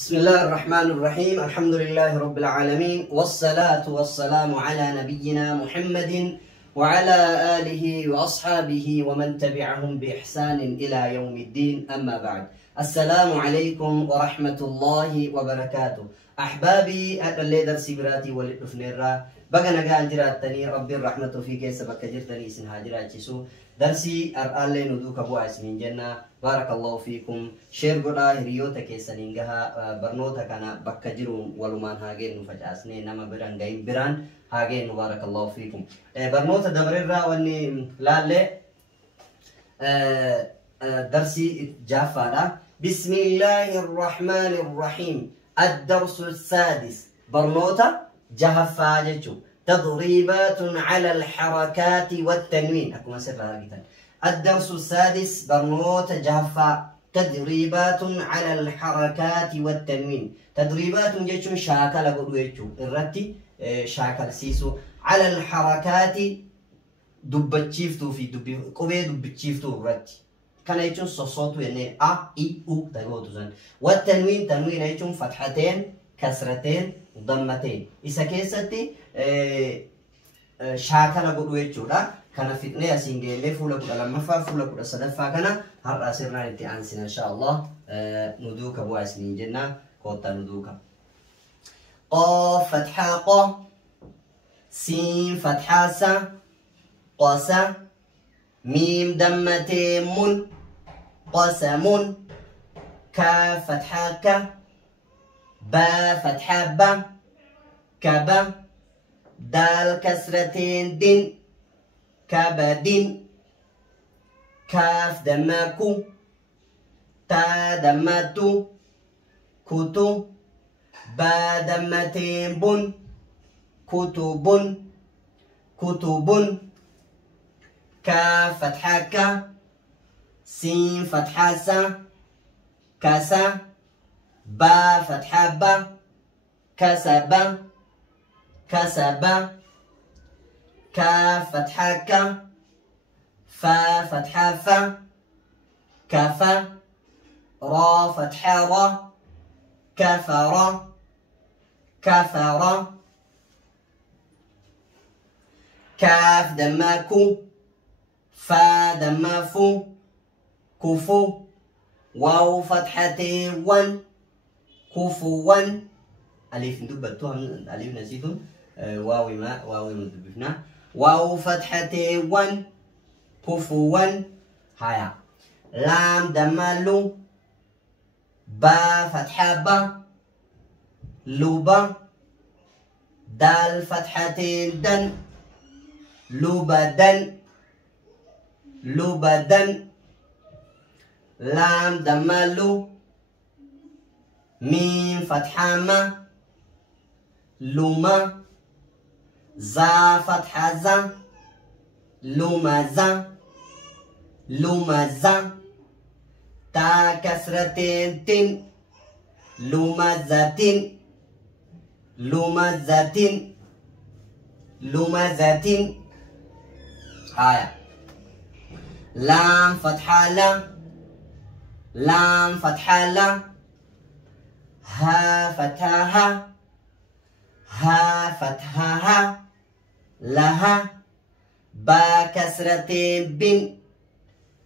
بسم الله الرحمن الرحيم. الحمد لله رب العالمين، والصلاة والسلام على نبينا محمد وعلى آله وأصحابه ومن تبعهم بإحسان إلى يوم الدين. أما بعد، السلام عليكم ورحمة الله وبركاته. أحبابي، هذا اللي درسي براتي والدفنيرا بقى نقال جراتني ربي الرحمة فيك سبك جرتني سنها جراتيسو درسي أرآلي ندوك أبو عسمين جنة. بارك الله فيكم. شير قرآ هريوتا كيسانينغها برنوتا كان بكجرون ولمان هاجين نفجأسني نما بران غين بران هاجين. بارك الله فيكم. برنوتا دبريرا واني لالي درسي جافانا. بسم الله الرحمن الرحيم. الدرس السادس برنوتا جهفاجتو تضريبات على الحركات والتنوين. أكو مسير لها. الدرس السادس برنوتا جهفا تدريبات على الحركات والتنوين. تدريبات جيتشون شاكل قدويتشو الرتي شاكل سيسو على الحركات دبتشيفتو في دبي قوي دبتشيفتو الرتي كان يجون صوتو يعني أ إي أو تقولوا زين. والتنوين تنوين يجون فتحتين كسرتين ضمتين. إذا كيستي شاكل قدويتشو لا كان فتنة سينجيلي فولا كذا لما فولا كذا صدفة كنا هر أسرنا نتأنسنا إن شاء الله. ندوك أبو عسنين جنة كوتا ندوك. قاف فتحة قا، سين فتحة سا، قاسا، ميم دمتين من، قسم، كاف فتحة كا، با فتحة با، كبا، دال كسرتين دين، كبدين، كاف دمكو، تا دمتو، كتو، با دمتين بن، كتب، كتب، كاف فتحة كا، سين فتحة سا، كسا، با فتحة با، كسب، كسب، كاف فتحة كا، فا فتحة فا، كفا، را فتحة را، كفر، كفر، كاف دمكو، فا دمفو، كفو، واو فتحتين ون، كفوا، ألف ندبتوها ألف نسيتم واو ما واو مدبفنا، واو فتحتين ون، كفوا، هيا. لام دملو، با فتحة با، لوبا، دال فتحتين دن، لوبدن، لوبدن. لام دملو، ميم فتحة ما، لوما، زا فتحة زا، لومزا، لومزا. تا كسرتين تن، لومزتين، لومزتين، لومزتين. هايا. لام فتحة لا، لام فتحة لا، ها فتحة ها، ها فتحة ها، لها، با كسرتين بن،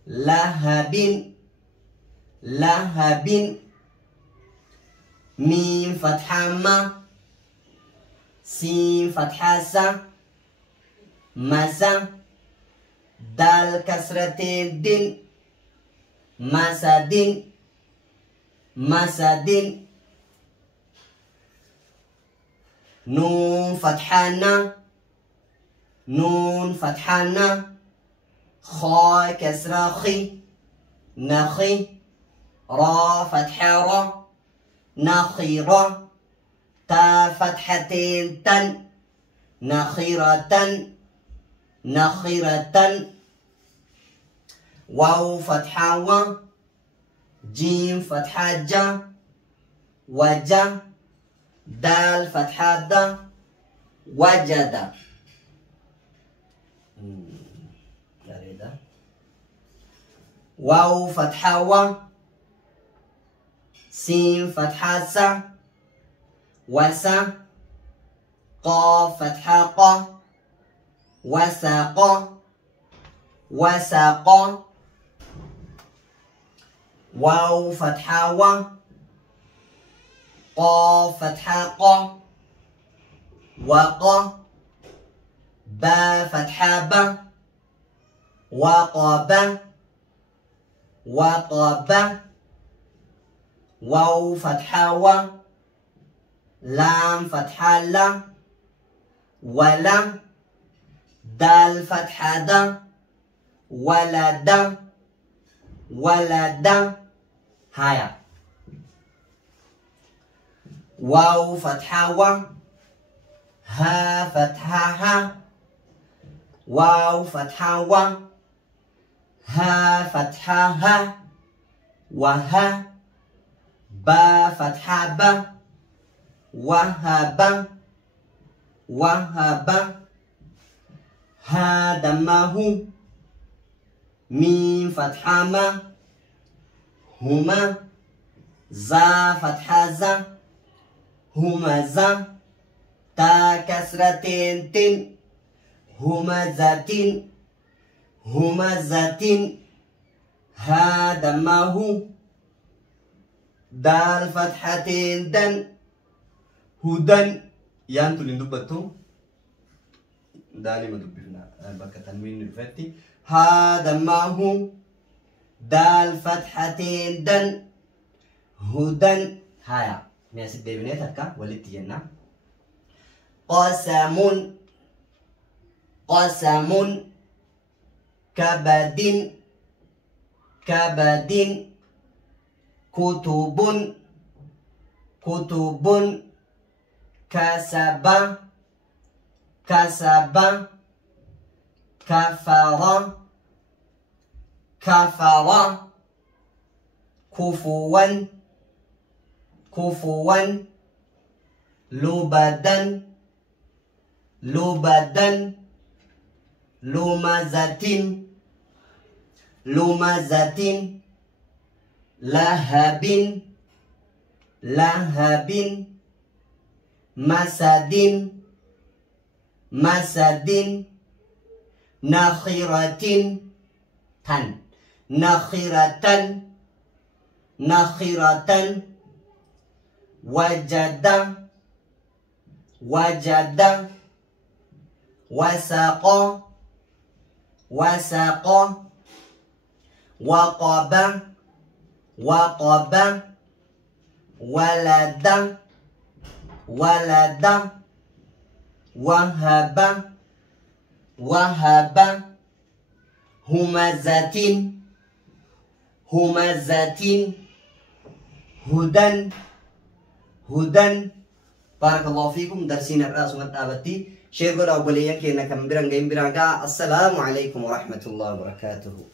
لهب، لهب. ميم فتحة ما، سين فتحة سا، مسا، دال كسرتين دن، مسدين، مسدين. نون فتحة نا، نون فتحة نا، خا كسرة خي، نخي، را فتحة را، نخيرة، تا فتحتين تن، نخيرة، نخيرة. واو فتحة و، جيم فتحة جا، وجا، دال فتحة دا، وجد. واو فتحة و، سين فتحة س وس قاف فتحة ق وساق وساق واو فتحة و قاف فتحة ق وق با فتحة ب وقب وقب واو فتحة و لام فتحة ل ولا دال فتحة د ولد ولد هايا واو فتحة و ها فتحة ها واو فتحة و ها فتحة ها وها با فتحة ب وهب وهب ها دمه ميم فتحة ما هما زا فتحة ز همزة تا كسرتين تن همزتين همزتين ها دمه دال فتحتين دن هدن يان تلين دبتو دالي ما دبنا بك تنوين الفتي ها دمه دال فتحتين دن هدن هايا ماشي بيبنيتك ولتينا قسم قسم كبد كبد كتب كتب كسب كسب كفر كفر كفوا كفوا لبدا لبدا لمزة لمزة لهب لهب مسد مسد نخرة تن نخرة نخرة وجد وجد وساق وساق وقب وقب ولد ولد وهب وهب همزة همزة هدى هدى بارك الله فيكم درسنا الرأس والتابتي شير قد أبوليا كينا كم برنجين برنجا السلام عليكم ورحمة الله وبركاته.